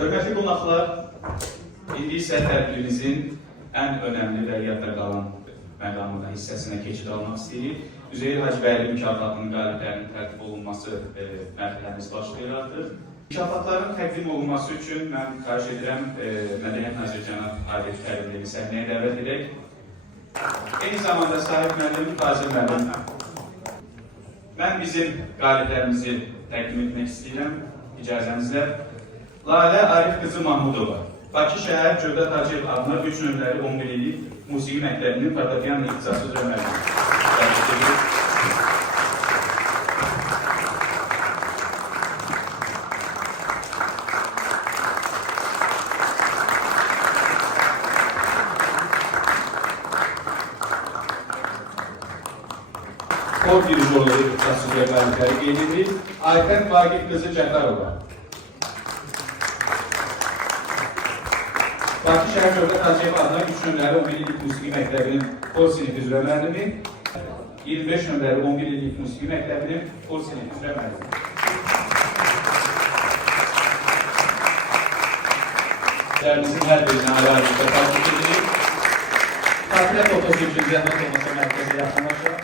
Hörmətli qonaqlar, indi isə tədbirimizin ən önəmli və yadda qalan məqamında hissəsinə keçid almaq istəyirik. Üzeyir Hacıbəyli mükafatının qaliblərinin tərtib olunması mərhələmiz başlayır artıq. Mükafatların təqdim olunması üçün mən xahiş edirəm Mədəniyyət Naziri cənab Arif Kərimli səhnəyə dəvət edək. Eyni zamanda Sahib müəllim, Qazim müəllim. Mən bizim qaliblərimizi təqdim etmək istəyirəm, icazənizlə. Lalə Arif qızı Mahmudova, Bakı şəhər Cövdət Hacıyev adına 3 nömrəli 11 illik musiqi məktəbinin fortepiano ixtisası üzrə müəllimi. Xor dirijoru ixtisası üzrə qalibləri qeyd edirik. Aytən Vagif qızı Cəfərova. Bakı şəhər Cövdət Hacıyev adına 3 nömrəli 11 illik musiqi məktəbinin xor sinifi üzrə müəllimi, 25 nömrəli 11 illik musiqi məktəbinin xor sinifi üzrə müəllimi. Dərimizin hər birinə ayrı-ayrılıqda təşkil edirik. Tatilət 38-ci Zəhmət olmasa mərkəzi yaxınlaşır.